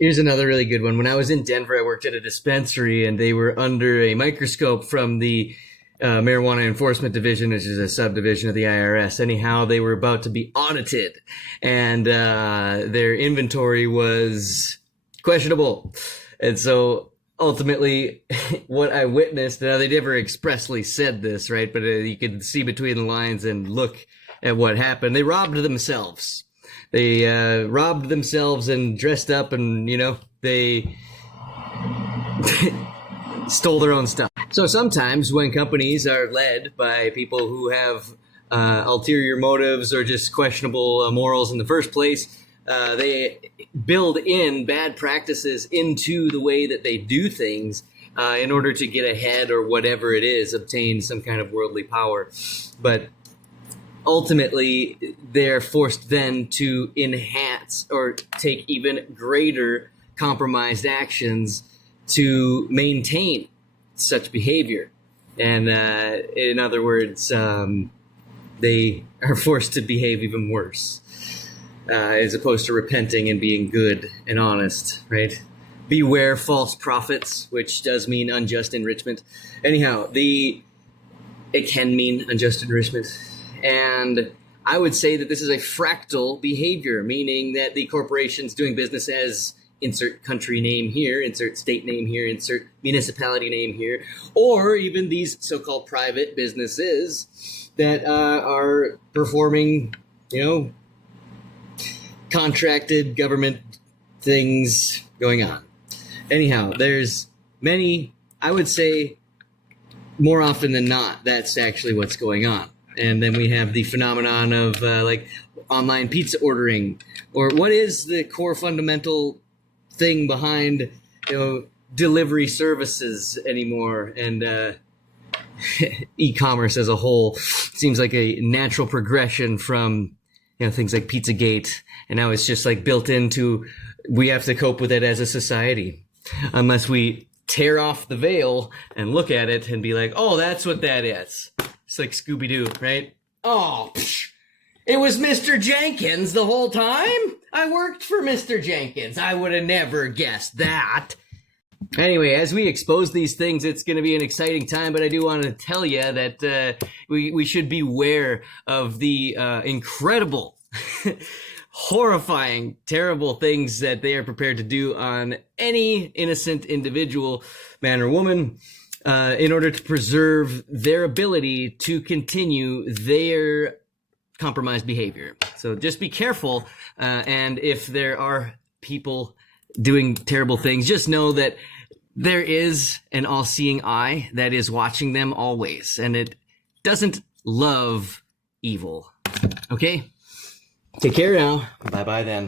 Here's another really good one. When I was in Denver, I worked at a dispensary, and they were under a microscope from the Marijuana Enforcement Division, which is a subdivision of the IRS. Anyhow, they were about to be audited, and their inventory was questionable. And so ultimately, what I witnessed, now they never expressly said this, right? But you could see between the lines and look at what happened. They robbed themselves. They robbed themselves and dressed up, and they stole their own stuff. So sometimes when companies are led by people who have ulterior motives or just questionable morals in the first place, they build in bad practices into the way that they do things in order to get ahead or whatever it is, obtain some kind of worldly power. But ultimately, they're forced then to enhance or take even greater compromised actions to maintain such behavior. And in other words, they are forced to behave even worse, as opposed to repenting and being good and honest, right? Beware false prophets, which does mean unjust enrichment. Anyhow, it can mean unjust enrichment. And I would say that this is a fractal behavior, meaning that the corporations doing business as insert country name here, insert state name here, insert municipality name here, or even these so-called private businesses that are performing, contracted government things going on. Anyhow, there's many, I would say more often than not, that's actually what's going on. And then we have the phenomenon of like online pizza ordering, or what is the core fundamental thing behind delivery services anymore, and e-commerce as a whole seems like a natural progression from things like Pizzagate, and now it's just like built into, we have to cope with it as a society unless we tear off the veil and look at it and be like, oh, that's what that is. It's like Scooby-Doo, right? Oh, it was Mr. Jenkins the whole time? I worked for Mr. Jenkins. I would have never guessed that. Anyway, as we expose these things, it's going to be an exciting time, but I do want to tell you that we should beware of the incredible, horrifying, terrible things that they are prepared to do on any innocent individual, man or woman, in order to preserve their ability to continue their compromised behavior. So just be careful, and if there are people doing terrible things, just know that there is an all-seeing eye that is watching them always, and it doesn't love evil. Okay? Take care now. Bye-bye then.